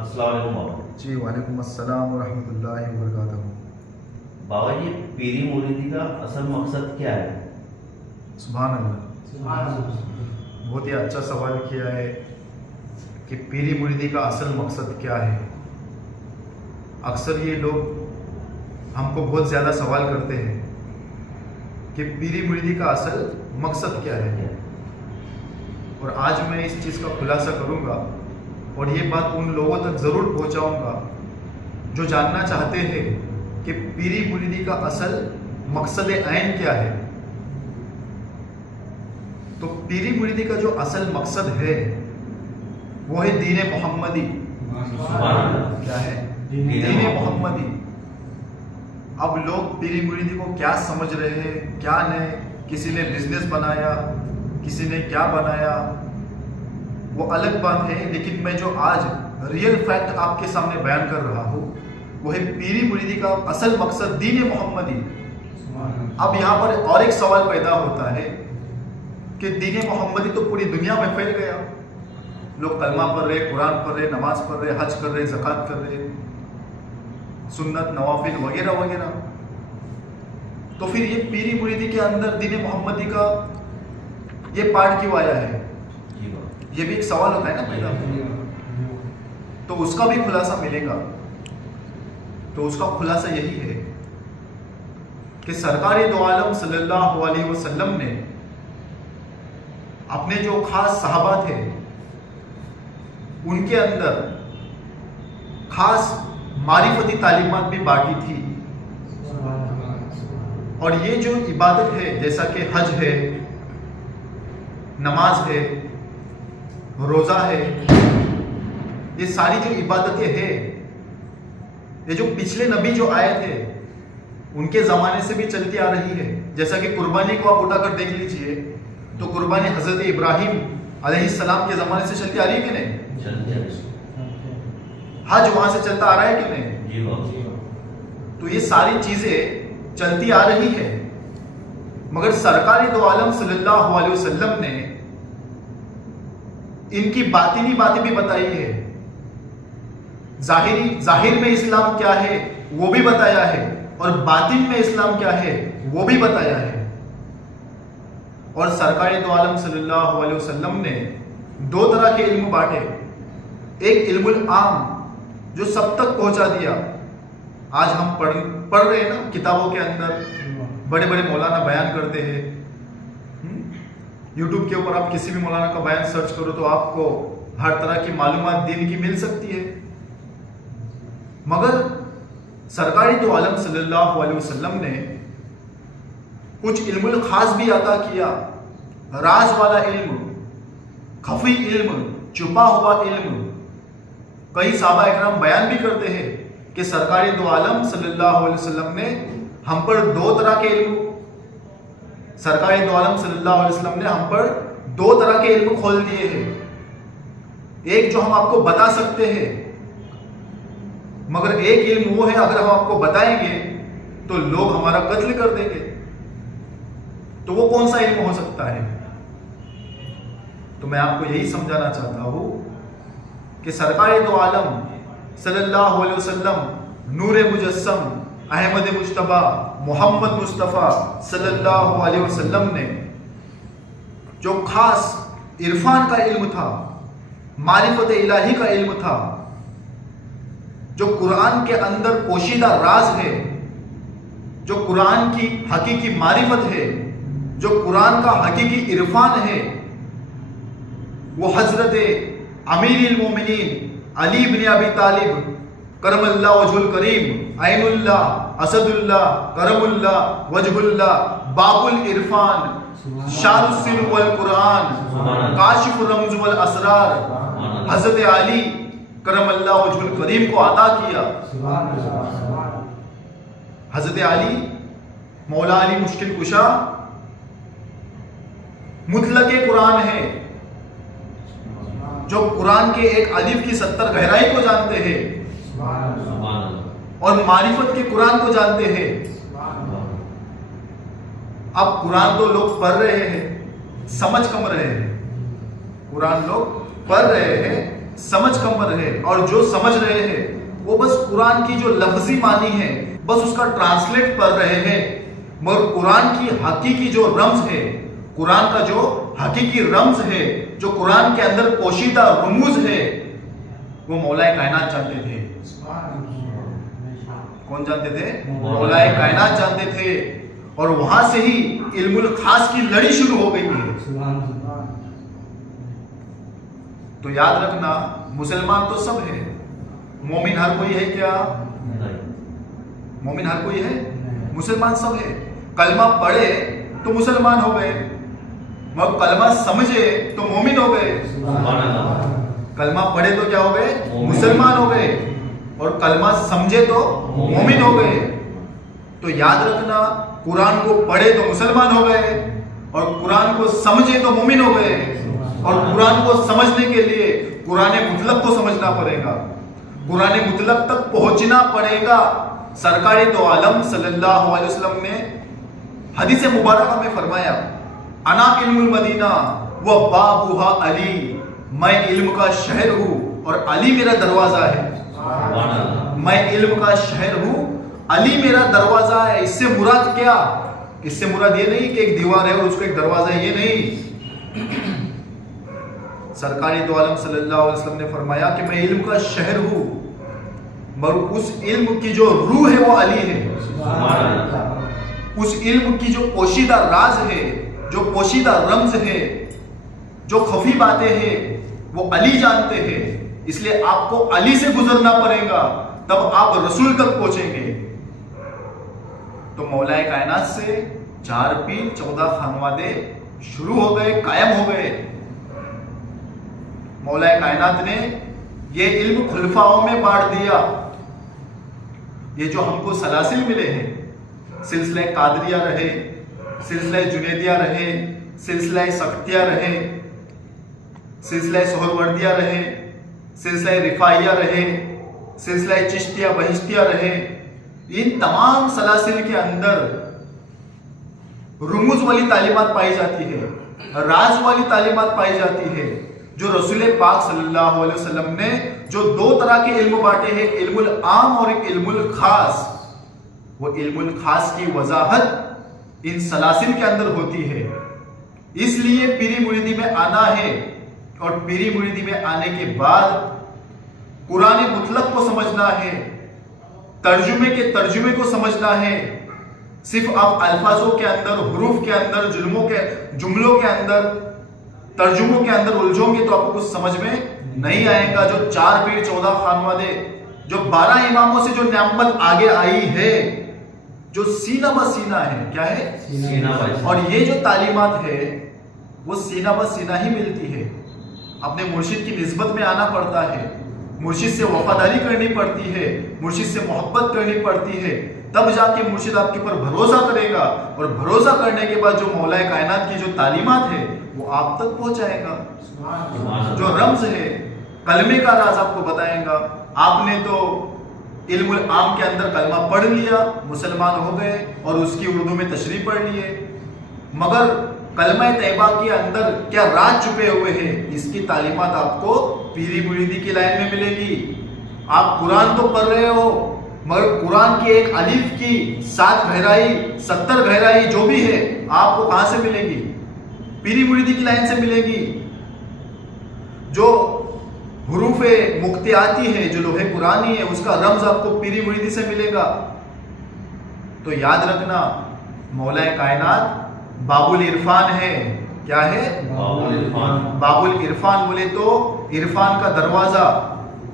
السلام علیکم بابا جی وعلیکم السلام ورحمۃ اللہ وبرکاتہ. بابا جی پیری مریدی کا اصل مقصد کیا ہے؟ سبحان اللہ، بہت ہی اچھا سوال کیا ہے کہ پیری مریدی کا اصل مقصد کیا ہے. اکثر یہ لوگ ہم کو بہت زیادہ سوال کرتے ہیں کہ پیری مریدی کا اصل مقصد کیا ہے، اور آج میں اس چیز کا خلاصہ کروں گا اور یہ بات ان لوگوں تک ضرور پہنچاؤں گا جو جاننا چاہتے ہیں کہ پیری مریدی کا اصل مقصد عین کیا ہے. تو پیری مریدی کا جو اصل مقصد ہے وہ ہے دین محمدی. کیا ہے؟ دین محمدی. اب لوگ پیری مریدی کو کیا سمجھ رہے ہیں کیا نہیں، کسی نے بزنس بنایا، کسی نے کیا بنایا، وہ الگ بات ہے. لیکن میں جو آج ریئل فیکٹ آپ کے سامنے بیان کر رہا ہوں وہ ہے پیری مریدی کا اصل مقصد دین محمدی. اب یہاں پر اور ایک سوال پیدا ہوتا ہے کہ دین محمدی تو پوری دنیا میں پھیل گیا، لوگ کلمہ پڑھ رہے، قرآن پڑھ رہے، نماز پڑھ رہے، حج کر رہے، زکوٰۃ کر رہے، سنت نوافل وغیرہ وغیرہ. تو پھر یہ پیری مریدی کے اندر دین محمدی کا یہ پارٹ کیوں آیا ہے؟ یہ بھی ایک سوال ہوتا ہے نا پیدا. تو اس کا بھی خلاصہ ملے گا. تو اس کا خلاصہ یہی ہے کہ سرکار دو عالم صلی اللہ علیہ وسلم نے اپنے جو خاص صحابہ تھے ان کے اندر خاص معرفتی تعلیمات بھی بانٹی تھی. اور یہ جو عبادت ہے جیسا کہ حج ہے، نماز ہے، روزہ ہے، یہ ساری جو عبادتیں ہیں یہ جو پچھلے نبی جو آئے تھے ان کے زمانے سے بھی چلتی آ رہی ہے. جیسا کہ قربانی کو آپ اٹھا کر دیکھ لیجئے تو قربانی حضرت ابراہیم علیہ السلام کے زمانے سے چلتی آ رہی ہے کہ نہیں؟ حج وہاں سے چلتا آ رہا ہے کہ نہیں؟ تو یہ ساری چیزیں چلتی آ رہی ہے، مگر سرکار دو عالم صلی اللہ علیہ وسلم نے ان کی باطنی باتیں بھی بتائی ہے. ظاہر میں اسلام کیا ہے وہ بھی بتایا ہے، اور باطن میں اسلام کیا ہے وہ بھی بتایا ہے. اور سرکار دو عالم صلی اللہ علیہ وسلم نے دو طرح کے علم بانٹے. ایک علم العام جو سب تک پہنچا دیا. آج ہم پڑھ رہے ہیں نا کتابوں کے اندر، بڑے بڑے مولانا بیان کرتے ہیں. یوٹیوب کے اوپر آپ کسی بھی مولانا کا بیان سرچ کرو تو آپ کو ہر طرح کی معلومات دین کی مل سکتی ہے. مگر سرکار دو عالم صلی اللہ علیہ وسلم نے کچھ علم الخاص بھی عطا کیا. راز والا علم، خفی علم، چھپا ہوا علم. کئی صحابہ اکرام بیان بھی کرتے ہیں کہ سرکار دو عالم صلی اللہ علیہ وسلم نے ہم پر دو طرح کے علم، سرکار دو عالم صلی اللہ علیہ وسلم نے ہم پر دو طرح کے علم کھول دیے ہیں. ایک جو ہم آپ کو بتا سکتے ہیں، مگر ایک علم وہ ہے اگر ہم آپ کو بتائیں گے تو لوگ ہمارا قتل کر دیں گے. تو وہ کون سا علم ہو سکتا ہے؟ تو میں آپ کو یہی سمجھانا چاہتا ہوں کہ سرکار دو عالم صلی اللہ علیہ وسلم نور مجسم احمد مجتبی محمد مصطفیٰ صلی اللہ علیہ وسلم نے جو خاص عرفان کا علم تھا، معرفت الہی کا علم تھا، جو قرآن کے اندر پوشیدہ راز ہے، جو قرآن کی حقیقی معرفت ہے، جو قرآن کا حقیقی عرفان ہے، وہ حضرت امیر المومنین علی بن ابی طالب کرم اللہ وجہ الکریم، عین اللہ، اسد اللہ، کرم اللہ، وجہ اللہ، باب العرفان، شار السر والقرآن، کاشف الرمز والاسرار، حضرت علی کرم اللہ وجہ الکریم کو عطا کیا. حضرت علی مولا علی مشکل کشا مطلق قرآن ہے، جو قرآن کے ایک الف کی 70 گہرائی کو جانتے ہیں اور معرفت کے قرآن کو جانتے ہیں. اب قرآن تو لوگ پڑھ رہے ہیں، سمجھ کم رہے ہیں. قرآن لوگ پڑھ رہے ہیں، سمجھ کم رہے، اور جو سمجھ رہے ہیں وہ بس قرآن کی جو لفظی معنی ہے بس اس کا ٹرانسلیٹ پڑھ رہے ہیں، مگر قرآن کی حقیقی جو رمز ہے، قرآن کا جو حقیقی رمز ہے، جو قرآن کے اندر پوشیدہ رموز ہے، وہ مولا کائنات جانتے تھے۔ کون جانتے تھے؟ مولا کائنات جانتے تھے، اور وہاں سے ہی علم الخاص کی لڑی شروع ہو گئی ہے۔ تو یاد رکھنا، مسلمان تو سب ہے، مومن ہر کوئی ہے کیا؟ مومن ہر کوئی ہے؟ مسلمان سب ہے۔ کلمہ پڑھے تو مسلمان ہو گئے، مگر کلمہ سمجھے تو مومن ہو گئے۔ کلمہ پڑھے تو کیا ہو گئے؟ مسلمان ہو گئے، اور کلمہ سمجھے تو مومن ہو گئے۔ تو یاد رکھنا، قرآن کو پڑھے تو مسلمان ہو گئے، اور قرآن کو سمجھے تو مومن ہو گئے۔ اور قرآن کو سمجھنے کے لیے قرآن مطلق کو سمجھنا پڑے گا، قرآن مطلق تک پہنچنا پڑے گا۔ سرکار دو عالم صلی اللہ علیہ وسلم نے حدیث مبارکہ میں فرمایا، انا علم المدینہ و بابھا علی، میں علم کا شہر ہوں اور علی میرا دروازہ ہے۔ میں علم کا شہر ہوں، علی میرا دروازہ ہے۔ اس سے مراد کیا؟ اس سے مراد یہ نہیں کہ ایک دیوار ہے اور اس کو ایک دروازہ ہے، یہ نہیں۔ سرکار دو عالم صلی اللہ علیہ وسلم نے فرمایا کہ میں علم کا شہر ہوں، مگر اس علم کی جو روح ہے وہ علی ہے۔ اس علم کی جو پوشیدہ راز ہے، جو پوشیدہ رمز ہے، جو خفی باتیں ہیں، وہ علی جانتے ہیں۔ اس لیے آپ کو علی سے گزرنا پڑے گا، تب آپ رسول تک پہنچیں گے۔ تو مولا کائنات سے 4 پیر 14 خانوادے شروع ہو گئے، قائم ہو گئے۔ مولا کائنات نے یہ علم خلفاؤں میں بانٹ دیا۔ یہ جو ہم کو سلاسل ملے ہیں، سلسلہ قادریہ رہے، سلسلہ جنیدیہ رہے، سلسلہ سختیہ رہے، سلسلہ سہروردیہ رہے، سلسلہ رفاعیہ رہے، سلسلہ چشتیہ بہشتیہ رہے، ان تمام سلاسل کے اندر رموز والی تعلیمات پائی جاتی ہے، راز والی تعلیمات پائی جاتی ہے۔ جو رسول پاک صلی اللہ علیہ وسلم نے جو 2 طرح کے علم بانٹے ہیں، علم العام اور ایک علم الخاص، وہ علم الخاص کی وضاحت ان سلاسل کے اندر ہوتی ہے۔ اس لیے پیری مریدی میں آنا ہے، اور پیری مریدی میں آنے کے بعد قرآن مطلق کو سمجھنا ہے، ترجمے کے ترجمے کو سمجھنا ہے۔ صرف آپ الفاظوں کے اندر، حروف کے اندر، جملوں کے اندر، ترجموں کے اندر الجھوں گے تو آپ کو کچھ سمجھ میں نہیں آئے گا۔ جو 4 پیر 14 خانوادے، جو 12 اماموں سے جو نعمت آگے آئی ہے، جو سینہ بہ سینہ ہے، کیا ہے؟ سینہ بہ سینہ۔ اور یہ جو تعلیمات ہے وہ سینہ بہ سینہ ہی ملتی ہے۔ اپنے مرشد کی نسبت میں آنا پڑتا ہے، مرشد سے وفاداری کرنی پڑتی ہے، مرشد سے محبت کرنی پڑتی ہے، تب جا کے مرشد آپ کے پر بھروسہ کرے گا، اور بھروسہ کرنے کے بعد جو مولا کائنات کی جو تعلیمات ہے وہ آپ تک پہنچائے گا۔ جو رمز ہے، کلمے کا راز آپ کو بتائے گا۔ آپ نے تو علم العام کے اندر کلمہ پڑھ لیا، مسلمان ہو گئے، اور اس کی اردو میں تشریح پڑھ لیے، مگر کلمہ طیبہ کے اندر کیا راز چھپے ہوئے ہیں، اس کی تعلیمات آپ کو پیری مریدی کی لائن میں ملے گی۔ آپ قرآن تو پڑھ رہے ہو، مگر قرآن کی ایک الف کی 7 گہرائی 70 گہرائی جو بھی ہے آپ کو کہاں سے ملے گی؟ پیری مریدی کی لائن سے ملے گی۔ جو حروف مقطعاتی ہے، جو لوح قرآنی ہے، اس کا رمز آپ کو پیری مریدی سے ملے گا۔ تو یاد رکھنا، مولا کائنات باب العرفان ہے۔ کیا ہے؟ باب العرفان۔ باب العرفان بولے تو عرفان کا دروازہ۔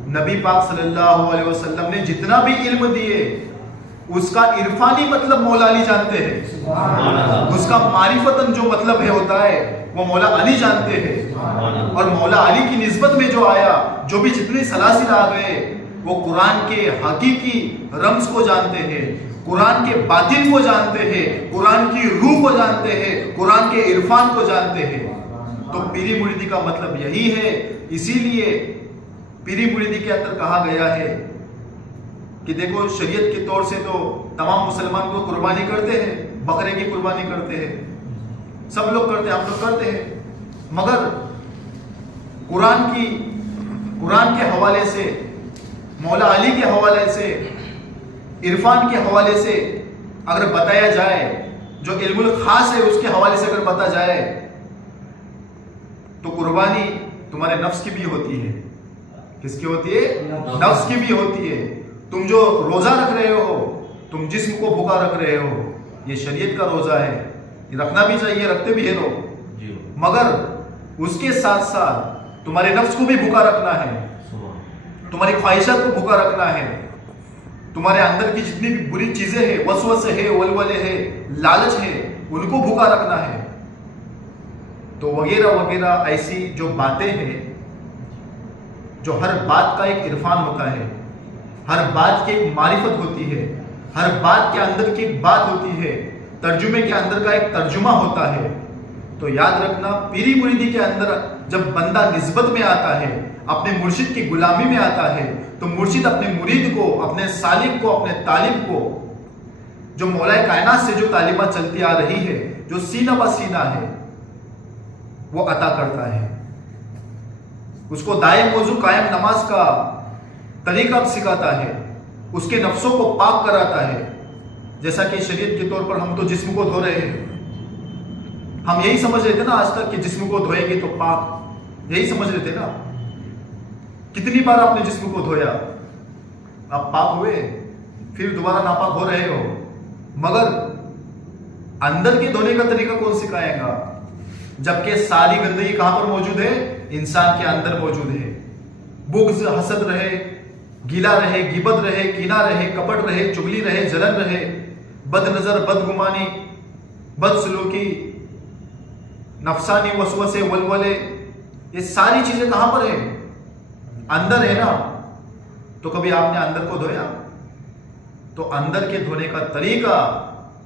نبی پاک صلی اللہ علیہ وسلم نے جتنا بھی علم دیے، اس کا عرفانی مطلب مولا علی جانتے ہیں، اس کا معرفتاً جو مطلب ہے ہوتا ہے وہ مولا علی جانتے ہیں۔ اور مولا علی کی نسبت میں جو آیا، جو بھی جتنے سلاسل آ گئے، وہ قرآن کے حقیقی رمز کو جانتے ہیں، قرآن کے باطن کو جانتے ہیں، قرآن کی روح کو جانتے ہیں، قرآن کے عرفان کو جانتے ہیں۔ تو پیری مریدی کا مطلب یہی ہے۔ اسی لیے پیری مریدی کے اندر کہا گیا ہے کہ دیکھو، شریعت کے طور سے تو تمام مسلمان کو قربانی کرتے ہیں، بکرے کی قربانی کرتے ہیں، سب لوگ کرتے ہیں، ہم لوگ کرتے ہیں، مگر قرآن کی قرآن کے حوالے سے، مولا علی کے حوالے سے، عرفان کے حوالے سے اگر بتایا جائے، جو علم الخاص ہے اس کے حوالے سے اگر بتا جائے، تو قربانی تمہارے نفس کی بھی ہوتی ہے۔ کس کی ہوتی ہے؟ نفس کی بھی ہوتی ہے۔ تم جو روزہ رکھ رہے ہو، تم جسم کو بھوکا رکھ رہے ہو، یہ شریعت کا روزہ ہے، یہ رکھنا بھی چاہیے، رکھتے بھی ہیں لوگ، مگر اس کے ساتھ ساتھ تمہارے نفس کو بھی بھوکا رکھنا ہے، تمہاری خواہشات کو بھوکا رکھنا ہے، تمہارے اندر کی جتنی بھی بری چیزیں ہیں، وسوسے ہیں، ولولے ہیں، لالچ ہے، ان کو بھوکا رکھنا ہے۔ تو وغیرہ وغیرہ ایسی جو باتیں ہیں، جو ہر بات کا ایک عرفان ہوتا ہے، ہر بات کی ایک معرفت ہوتی ہے، ہر بات کے اندر کی ایک بات ہوتی ہے، ترجمے کے اندر کا ایک ترجمہ ہوتا ہے۔ تو یاد رکھنا، پیری مریدی کے اندر جب بندہ نسبت میں آتا ہے، اپنے مرشد کی غلامی میں آتا ہے، تو مرشد اپنے مرید کو، اپنے سالک کو، اپنے طالب کو، جو مولا کائنات سے جو تعلیمات چلتی آ رہی ہے، جو سینہ بہ سینہ ہے، وہ عطا کرتا ہے۔ اس کو دائم موضوع قائم نماز کا طریقہ سکھاتا ہے، اس کے نفسوں کو پاک کراتا ہے۔ جیسا کہ شریعت کے طور پر ہم تو جسم کو دھو رہے ہیں، ہم یہی سمجھ رہے تھے نا آج تک کہ جسم کو دھوئیں گے تو پاک، یہی سمجھ رہے تھے نا۔ کتنی بار آپ نے جسم کو دھویا، آپ پاک ہوئے، پھر دوبارہ ناپاک ہو رہے ہو، مگر اندر کے دھونے کا طریقہ کون سکھائے گا؟ جبکہ ساری گندگی کہاں پر موجود ہے؟ انسان کے اندر موجود ہے۔ بغض، حسد رہے، گیلا رہے، غیبت رہے، کینہ رہے، کپٹ رہے، چغلی رہے، جلن رہے، بد نظر، بد گمانی، بد سلوکی، نفسانی وسوسے، ولولے، یہ ساری چیزیں کہاں پر ہیں؟ اندر ہے نا۔ تو کبھی آپ نے اندر کو دھویا؟ تو اندر کے دھونے کا طریقہ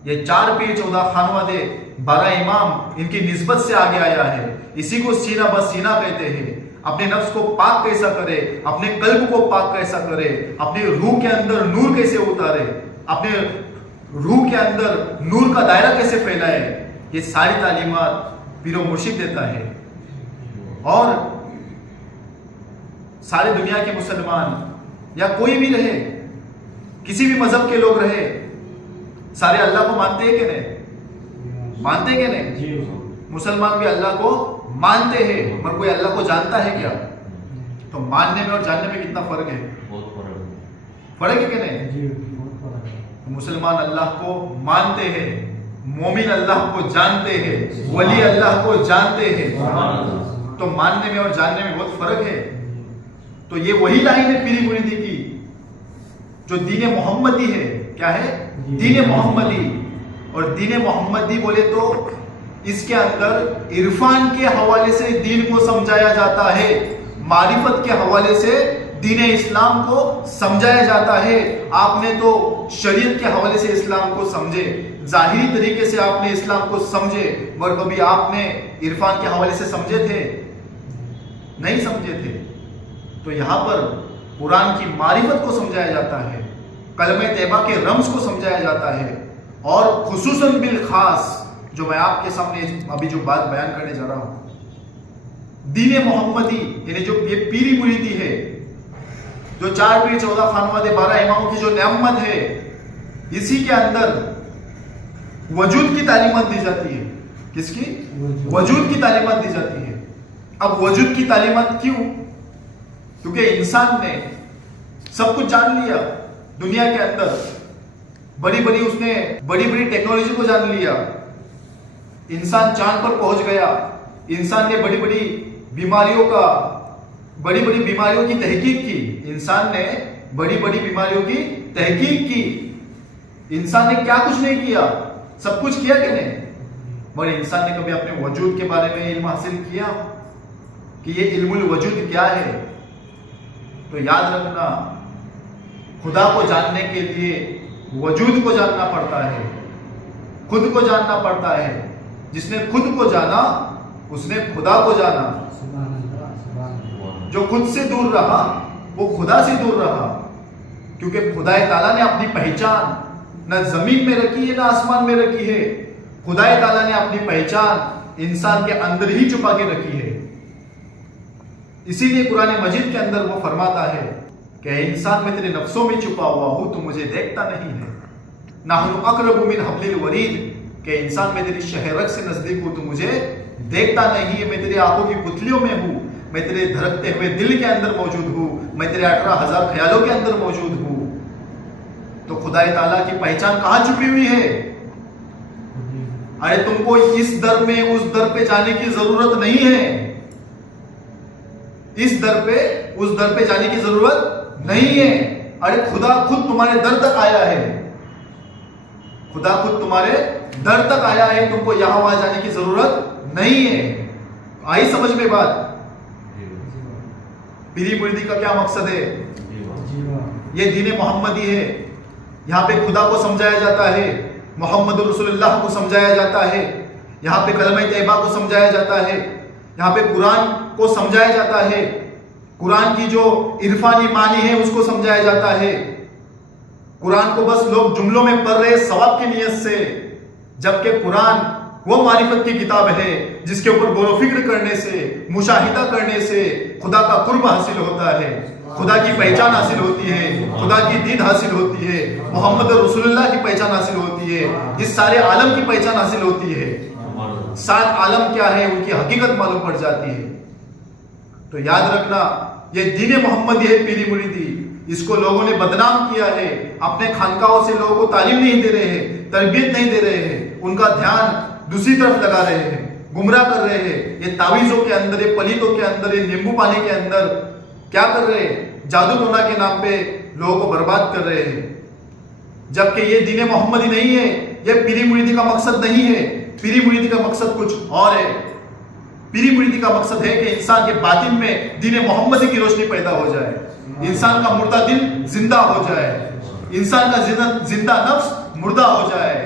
یہ 4 پیر 14 خانوادے 12 امام ان کی نسبت سے آگے آیا ہے۔ اسی کو سینہ بہ سینہ کہتے ہیں۔ اپنے نفس کو پاک کیسا کرے، اپنے قلب کو پاک کیسا کرے، اپنے روح کے اندر نور کیسے اتارے، اپنے روح کے اندر نور کا دائرہ کیسے پھیلائے، یہ ساری تعلیمات پیر و مرشد دیتا ہے۔ اور سارے دنیا کے مسلمان یا کوئی بھی رہے، کسی بھی مذہب کے لوگ رہے، سارے اللہ کو مانتے ہیں کہ نہیں؟ مانتے کہ نہیں؟ مسلمان بھی اللہ کو مانتے ہیں، مگر کوئی اللہ کو جانتا ہے کیا؟ تو ماننے میں اور جاننے میں کتنا فرق ہے؟ فرق ہے کہ نہیں؟ مسلمان اللہ کو مانتے ہیں، مومن اللہ کو جانتے ہیں، ولی اللہ کو جانتے ہیں۔ تو ماننے میں اور جاننے میں بہت فرق ہے۔ تو یہ وہی لائن ہے پیری مریدی کی، جو دین محمدی ہے۔ کیا ہے؟ دین محمدی۔ اور دین محمدی بولے تو اس کے اندر عرفان کے حوالے سے دین کو سمجھایا جاتا ہے، معرفت کے حوالے سے دین اسلام کو سمجھایا جاتا ہے۔ آپ نے تو شریعت کے حوالے سے اسلام کو سمجھے، ظاہری طریقے سے آپ نے اسلام کو سمجھے، مگر کبھی آپ نے عرفان کے حوالے سے سمجھے تھے؟ نہیں سمجھے تھے۔ تو یہاں پر قرآن کی معرفت کو سمجھایا جاتا ہے، کلمہ طیبہ کے رمز کو سمجھایا جاتا ہے، اور خصوصاً بالخاص جو میں آپ کے سامنے ابھی جو بات بیان کرنے جا رہا ہوں، دین محمدی یعنی جو یہ پیری مریدی ہے، جو 4 پیر 14 خانوادے 12 اماموں کی جو نعمت ہے، اسی کے اندر وجود کی تعلیمات دی جاتی ہے۔ کس کی؟ وجود کی تعلیمات دی جاتی ہے۔ اب وجود کی تعلیمات کیوں؟ کیونکہ انسان نے سب کچھ جان لیا دنیا کے اندر، اس نے بڑی ٹیکنالوجی کو جان لیا، انسان چاند پر پہنچ گیا، انسان نے بڑی بیماریوں کی تحقیق کی، انسان نے بڑی بیماریوں کی تحقیق کی۔ انسان نے کیا کچھ نہیں کیا؟ سب کچھ کیا کہ نہیں؟ مگر انسان نے کبھی اپنے وجود کے بارے میں علم حاصل کیا کہ یہ علم الوجود کیا ہے؟ تو یاد رکھنا، خدا کو جاننے کے لیے وجود کو جاننا پڑتا ہے، خود کو جاننا پڑتا ہے۔ جس نے خود کو جانا اس نے خدا کو جانا۔ جو خود سے دور رہا وہ خدا سے دور رہا، کیونکہ خدا تعالیٰ نے اپنی پہچان نہ زمین میں رکھی ہے نہ آسمان میں رکھی ہے۔ خدا تعالیٰ نے اپنی پہچان انسان کے اندر ہی چھپا کے رکھی ہے۔ اسی لیے قرآن مجید کے اندر وہ فرماتا ہے کہ اے انسان میں تیرے نفسوں میں چھپا ہوا ہوں، تو مجھے دیکھتا نہیں ہے. نحن اقرب من حبل الورید، کہ انسان میں تیری شہرک سے نزدیک ہوں تو مجھے دیکھتا نہیں ہے. میں تیرے آنکھوں کی پتلیوں میں ہوں، میں تیرے دھڑکتے ہوئے دل کے اندر موجود ہوں، میں تیرے 18,000 خیالوں کے اندر موجود ہوں. تو خدا تعالیٰ کی پہچان کہاں چھپی ہوئی ہے؟ ارے تم کو اس در میں اس در پہ جانے کی ضرورت نہیں ہے. اس در پہ اس در پہ جانے کی ضرورت نہیں ہے. ارے خدا خود تمہارے در تک آیا ہے. خدا خود تمہارے در تک آیا ہے. تم کو یہاں وہاں جانے کی ضرورت نہیں ہے. آئی سمجھ میں بات؟ پیری مریدی کا کیا مقصد ہے؟ یہ دین محمدی ہے. یہاں پہ خدا کو سمجھایا جاتا ہے، محمد رسول اللہ کو سمجھایا جاتا ہے، یہاں پہ کلمہ طیبہ کو سمجھایا جاتا ہے، یہاں پہ قرآن کو سمجھایا جاتا ہے، قرآن کی جو عرفانی معنی ہے اس کو سمجھایا جاتا ہے. قرآن کو بس لوگ جملوں میں پڑھ رہے ثواب کی نیت سے، جبکہ قرآن وہ معرفت کی کتاب ہے جس کے اوپر غور و فکر کرنے سے، مشاہدہ کرنے سے خدا کا قرب حاصل ہوتا ہے، خدا کی پہچان حاصل ہوتی ہے، خدا کی دید حاصل ہوتی ہے، محمد رسول اللہ کی پہچان حاصل ہوتی ہے، اس سارے عالم کی پہچان حاصل ہوتی ہے. 7 عالم کیا ہے ان کی حقیقت معلوم پڑ جاتی ہے. تو یاد رکھنا یہ دین محمدی ہے پیری مریدی. اس کو لوگوں نے بدنام کیا ہے، اپنے خانقاہوں سے لوگوں کو تعلیم نہیں دے رہے ہیں، تربیت نہیں دے رہے ہیں، ان کا دھیان دوسری طرف لگا رہے ہیں، گمراہ کر رہے ہیں. یہ تعویذوں کے اندر، یہ پلیتوں کے اندر، یہ نیمبو پانی کے اندر کیا کر رہے ہیں؟ جادو ٹونا کے نام پہ لوگوں کو برباد کر رہے ہیں. جبکہ یہ دین محمدی نہیں ہے، یہ پیری مریدی کا مقصد نہیں ہے. پیری مریدی کا مقصد کچھ اور ہے. پیری مریدی کا مقصد ہے کہ انسان کے باطن میں دین محمدی کی روشنی پیدا ہو جائے، انسان کا مردہ دل زندہ ہو جائے، انسان کا زندہ نفس مردہ ہو جائے،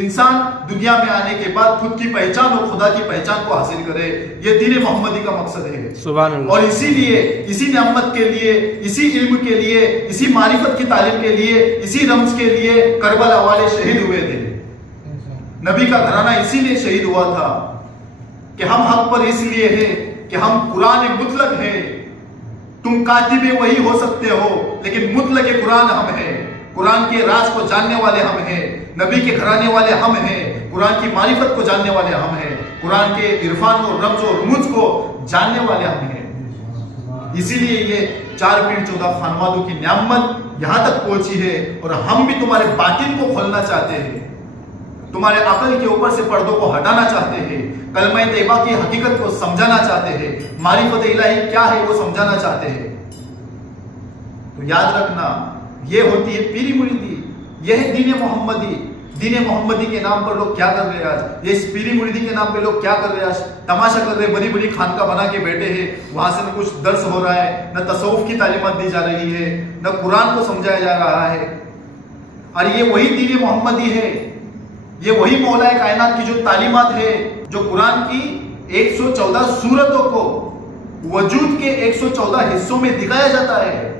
انسان دنیا میں آنے کے بعد خود کی پہچان اور خدا کی پہچان کو حاصل کرے. یہ دین محمدی کا مقصد ہے. سبحان اللہ. اور اسی لیے، اسی نعمت کے لیے، اسی علم کے لیے، اسی معرفت کی تعلیم کے لیے، اسی رمز کے لیے کربلا والے شہید ہوئے تھے. نبی کا گھرانہ اسی لیے شہید ہوا تھا کہ ہم حق پر اس لیے ہیں کہ ہم قرآن مطلق ہے. تم کاتب وہی ہو سکتے ہو لیکن مطلق قرآن ہم ہیں. قرآن کے راز کو جاننے والے ہم ہیں، نبی کے گھرانے والے ہم ہیں، قرآن کی معرفت کو جاننے والے ہم ہیں، قرآن کے عرفان اور رمز اور رموز کو جاننے والے ہم ہیں. اسی لیے یہ 4 پیر 14 خانوادوں کی نعمت یہاں تک پہنچی ہے. اور ہم بھی تمہارے باطن کو کھولنا چاہتے ہیں، تمہارے عقل کے اوپر سے پردوں کو ہٹانا چاہتے ہیں، کلمہ طیبہ کی حقیقت کو سمجھانا چاہتے ہیں، معرفت الہی کیا ہے وہ سمجھانا چاہتے ہیں. تو یاد رکھنا یہ ہوتی ہے پیری مریدی، یہ ہے دین محمدی. دین محمدی کے نام پر لوگ کیا کر رہے ہیں آج؟ یہ پیری مریدی کے نام پہ لوگ کیا کر رہے ہیں آج؟ تماشا کر رہے ہیں، بڑی بڑی خانقاہ بنا کے بیٹھے ہیں، وہاں سے نہ کچھ درس ہو رہا ہے، نہ تصوف کی تعلیمات دی جا رہی ہے، نہ قرآن کو سمجھایا جا رہا ہے. اور یہ وہی دین محمدی ہے، یہ وہی مولا کائنات کی جو تعلیمات ہے، جو قرآن کی 114 سورتوں کو وجود کے 114 حصوں میں دکھایا جاتا ہے.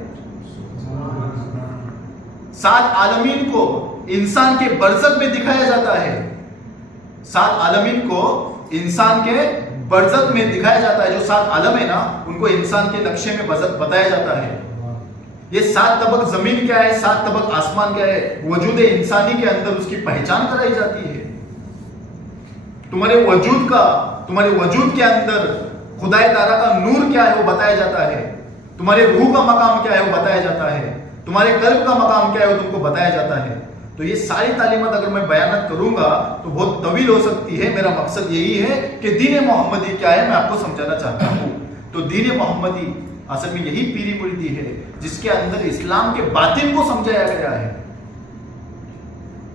7 عالمین کو انسان کے برزخ میں دکھایا جاتا ہے. 7 عالمین کو انسان کے برزخ میں دکھایا جاتا ہے. جو 7 عالم ہے نا ان کو انسان کے نقشے میں بتایا جاتا ہے. یہ 7 طبق زمین کیا ہے، 7 طبق آسمان کیا ہے، وجود انسانی کے اندر اس کی پہچان کرائی جاتی ہے. تمہارے وجود کے اندر خدا تعالیٰ کا نور کیا ہے وہ بتایا جاتا ہے، تمہارے روح کا مقام کیا ہے وہ بتایا جاتا ہے، تمہارے قلب کا مقام کیا ہے وہ تم کو بتایا جاتا ہے. تو یہ ساری تعلیمات اگر میں بیانات کروں گا تو بہت طویل ہو سکتی ہے. میرا مقصد یہی ہے کہ دین محمدی کیا ہے میں آپ کو سمجھانا چاہتا ہوں. تو دین محمدی اصل میں یہی پیری مریدی ہے جس کے اندر اسلام کے باطن کو سمجھایا گیا ہے،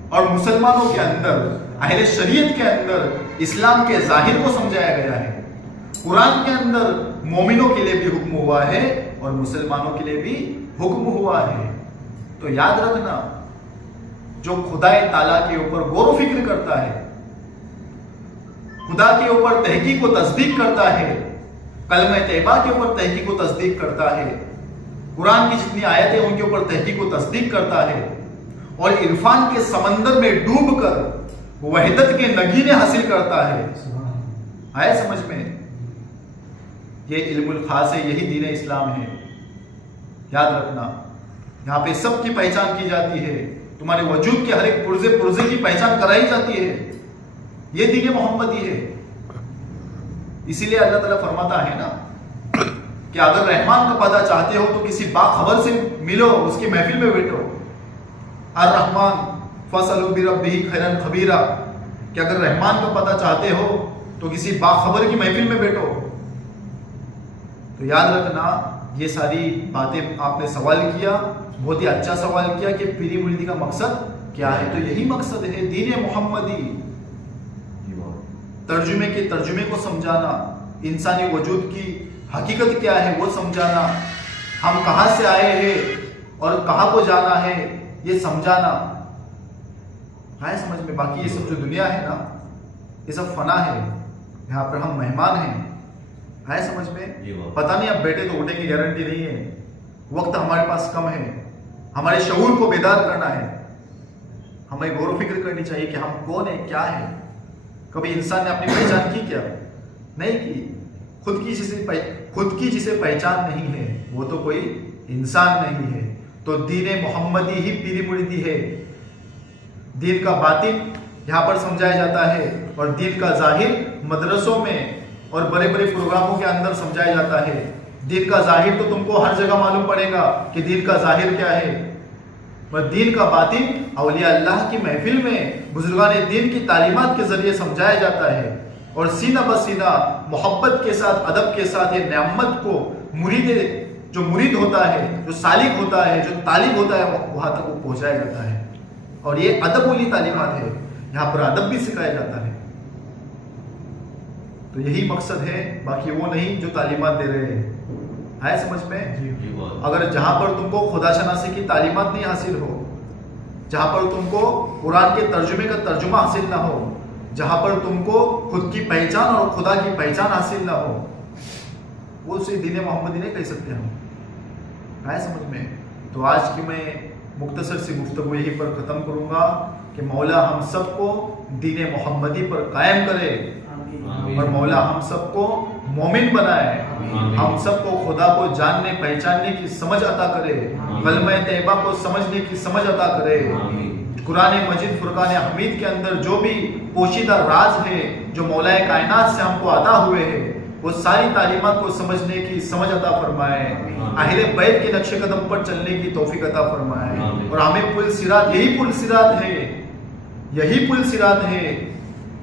اور مسلمانوں کے اندر، اہل شریعت کے اندر اسلام کے ظاہر کو سمجھایا گیا ہے. قرآن کے اندر مومنوں کے لیے بھی حکم ہوا ہے اور مسلمانوں کے لیے بھی حکم ہوا ہے. تو یاد رکھنا جو خدا تعالیٰ کے اوپر غور و فکر کرتا ہے، خدا کے اوپر تحقیق و تصدیق کرتا ہے، کلمہ طیبہ کے اوپر تحقیق و تصدیق کرتا ہے، قرآن کی جتنی آیتیں ان کے اوپر تحقیق و تصدیق کرتا ہے، اور عرفان کے سمندر میں ڈوب کر وحدت کے نگینے حاصل کرتا ہے. آئے سمجھ میں؟ یہ علم الخاص ہے، یہی دین اسلام ہے. یاد رکھنا، یہاں پہ سب کی پہچان کی جاتی ہے، تمہارے وجود کے ہر ایک پرزے کی پہچان کرائی جاتی ہے. یہ دین محمدی ہے. اسی لیے اللہ تعالیٰ فرماتا ہے نا کہ اگر رحمان کا پتہ چاہتے ہو تو کسی باخبر سے ملو، اس کی محفل میں بیٹھو. الرحمن فَاسْأَلُوا بِرَبِّهِ خَيْرًا خَبِيرًا، کہ اگر رحمان کا پتہ چاہتے ہو تو کسی باخبر کی محفل میں بیٹھو. تو یاد رکھنا، یہ ساری باتیں آپ نے سوال کیا، بہت ہی اچھا سوال کیا کہ پیری مریدی کا مقصد کیا ہے. تو یہی مقصد ہے دین محمدی. ترجمے کو سمجھانا، انسانی وجود کی حقیقت کیا ہے وہ سمجھانا، ہم کہاں سے آئے ہیں اور کہاں کو جانا ہے یہ سمجھانا ہے سمجھ میں. باقی یہ سب جو دنیا ہے نا، یہ سب فنا ہے، یہاں پر ہم مہمان ہیں. ہے سمجھ میں. پتہ نہیں اب بیٹے تو اٹھیں گے، گارنٹی نہیں ہے. وقت ہمارے پاس کم ہے. ہمارے شعور کو بیدار کرنا ہے. ہمیں غور و فکر کرنی چاہیے کہ ہم کون ہیں، کیا ہیں. کبھی انسان نے اپنی پہچان کی کیا؟ نہیں کی. خود کی جسے پہچان نہیں ہے وہ تو کوئی انسان نہیں ہے. تو دین محمدی ہی پیری مریدی ہے. دین کا باطن یہاں پر سمجھایا جاتا ہے اور دین کا ظاہر مدرسوں میں اور بڑے بڑے پروگراموں کے اندر سمجھایا جاتا ہے. دین کا ظاہر تو تم کو ہر جگہ معلوم پڑے گا کہ دین کا ظاہر کیا ہے، پر دین کا باطن اولیاء اللہ کی محفل میں بزرگان دین کی تعلیمات کے ذریعے سمجھایا جاتا ہے. اور سینہ بسینہ محبت کے ساتھ، ادب کے ساتھ یہ نعمت کو جو مرید ہوتا ہے، جو سالک ہوتا ہے، جو طالب ہوتا ہے، وہاں تک وہ پہنچایا جاتا ہے. اور یہ ادب والی تعلیمات ہے، یہاں پر ادب بھی سکھایا جاتا ہے. تو یہی مقصد ہے، باقی وہ نہیں جو تعلیمات دے رہے ہیں. ہے سمجھ میں. اگر جہاں پر تم کو خدا شناسی کی تعلیمات نہیں حاصل ہو، جہاں پر تم کو قرآن کے ترجمے کا ترجمہ حاصل نہ ہو، جہاں پر تم کو خود کی پہچان اور خدا کی پہچان حاصل نہ ہو، وہ اسے دین محمدی نہیں کہہ سکتے ہم. ہے سمجھ میں. تو آج کی میں مختصر سی گفتگو یہی پر ختم کروں گا کہ مولا ہم سب کو دین محمدی پر قائم کرے اور مولا ہم سب کو مومن بنائے، ہم سب کو خدا کو جاننے پہچاننے کی سمجھ عطا کرے، کلمہ طیبہ کو سمجھنے کی سمجھ عطا کرے. قرآن مجید فرقان حمید کے اندر جو بھی پوشیدہ راز ہے جو مولا کائنات سے ہم کو عطا ہوئے ہیں، وہ ساری تعلیمات کو سمجھنے کی سمجھ عطا فرمائے، اہل بیت کے نقش قدم پر چلنے کی توفیق عطا فرمائے. اور ہمیں پل صراط، یہی پل صراط ہے، یہی پل صراط ہے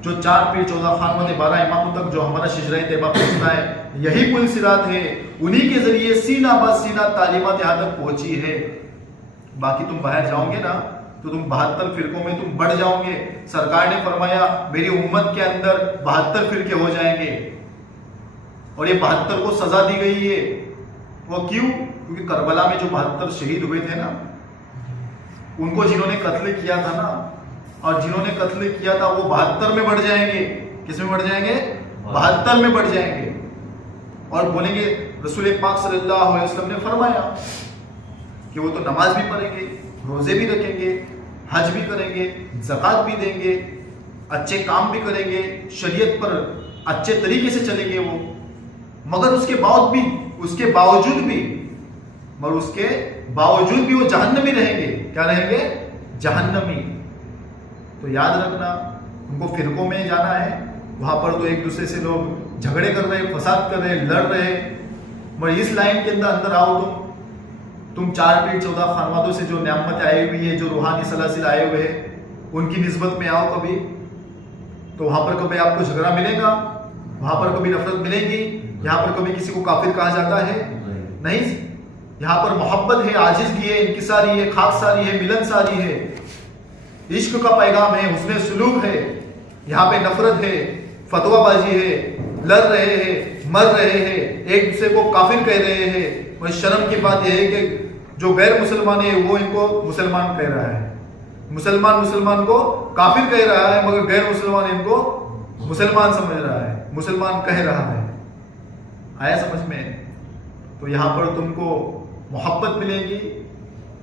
جو 4 پیر 14 خانوں 12 اماموں تک جو ہمارا شجرہ طیبہ پہنچتا ہے، یہی پل صراط ہے. انہی کے ذریعے سینہ بہ سینہ تعلیمات یہاں تک پہنچی ہے. باقی تم باہر جاؤ گے نا تو تم 72 فرقوں میں تم بڑھ جاؤ گے. سرکار نے فرمایا میری امت کے اندر 72 فرقے ہو جائیں گے، اور یہ 72 کو سزا دی گئی ہے. وہ کیوں؟ کیونکہ کربلا میں جو 72 شہید ہوئے تھے نا، ان کو جنہوں نے قتل کیا تھا نا، اور جنہوں نے قتل کیا تھا وہ 72 میں بڑھ جائیں گے. کس میں بڑھ جائیں گے؟ 72 میں بڑھ جائیں گے. اور بولیں گے رسول پاک صلی اللہ علیہ وسلم نے فرمایا کہ وہ تو نماز بھی پڑھیں گے، روزے بھی رکھیں گے، حج بھی کریں گے، زکوٰۃ بھی دیں گے، اچھے کام بھی کریں گے، شریعت پر اچھے طریقے سے چلیں گے وہ، مگر اس کے باوجود بھی وہ جہنمی رہیں گے. کیا رہیں گے؟ جہنمی. تو یاد رکھنا، ان کو فرقوں میں جانا ہے، وہاں پر تو ایک دوسرے سے لوگ جھگڑے کر رہے، فساد کر رہے، لڑ رہے، مگر اس لائن کے اندر آؤ تم 4 پیر 14 خانوادوں سے جو نعمت آئی ہوئی ہے، جو روحانی سلاسل آئے ہوئے ہیں، ان کی نسبت میں آؤ کبھی، تو وہاں پر کبھی آپ کو جھگڑا ملے گا، وہاں پر کبھی نفرت ملے گی. یہاں پر کبھی کسی کو کافر کہا جاتا ہے نہیں. یہاں پر محبت ہے، عاجزگی ہے، انکساری ہے، خاکساری ہے، ملنساری ہے، عشق کا پیغام ہے، حسن سلوک ہے. یہاں پہ نفرت ہے، فتویٰ بازی ہے، لڑ رہے ہیں، مر رہے ہیں، ایک دوسرے کو کافر کہہ رہے ہیں. اور شرم کی بات یہ ہے کہ جو غیر مسلمان ہے وہ ان کو مسلمان کہہ رہا ہے، مسلمان کو کافر کہہ رہا ہے، مگر غیر مسلمان ان کو مسلمان سمجھ رہا ہے، مسلمان کہہ رہا ہے. آیا سمجھ میں. تو یہاں پر تم کو محبت ملے گی،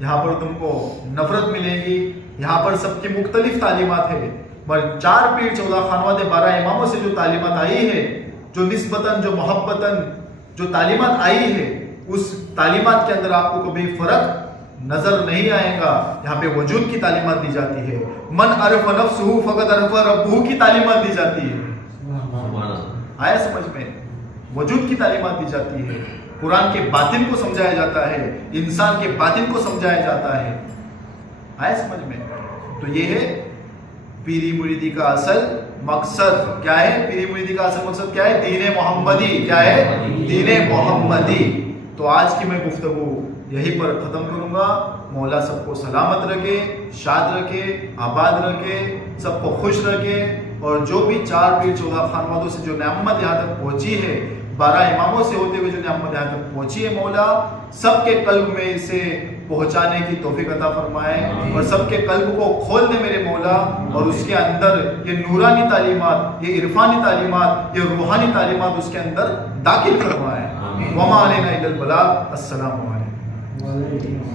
یہاں پر تم کو نفرت ملے گی. یہاں پر سب کی مختلف تعلیمات ہے، مگر 4 پیر 14 خانواد 12 اماموں سے جو تعلیمات آئی ہے، جو نسبتاً، جو محبتاً، جو تعلیمات آئی ہے اس تعلیمات کے اندر آپ کو کبھی فرق نظر نہیں آئے گا. یہاں پہ وجود کی تعلیمات دی جاتی ہے. من عرف نفسہ فقد عرف ربہ کی تعلیمات دی جاتی ہے. آیا سمجھ میں؟ وجود کی تعلیمات دی جاتی ہے. قرآن کے باطن کو سمجھایا جاتا ہے, انسان کے باطن کو سمجھایا جاتا ہے. آیا سمجھ میں؟ تو یہ ہے پیری مریدی کا اصل مقصد. کیا ہے پیری مریدی کا اصل مقصد؟ کیا ہے؟ دین محمدی. کیا ہے؟ دین محمدی. تو آج کی میں گفتگو یہی پر ختم کروں گا. مولا سب کو سلامت رکھے, شاد رکھے, آباد رکھے, سب کو خوش رکھے. اور جو بھی 4 پیر 14 خانوادوں سے جو نعمت یہاں تک پہنچی ہے, 12 اماموں سے ہوتے ہوئے جو نعمت یہاں تک پہنچی ہے, مولا سب کے قلب میں اسے پہنچانے کی توفیق عطا فرمائے اور سب کے قلب کو کھول دے میرے مولا, اور اس کے اندر یہ نورانی تعلیمات, یہ عرفانی تعلیمات, یہ روحانی تعلیمات اس کے اندر داخل فرمائے. وما علینا الا البلاغ. السلام علیکم.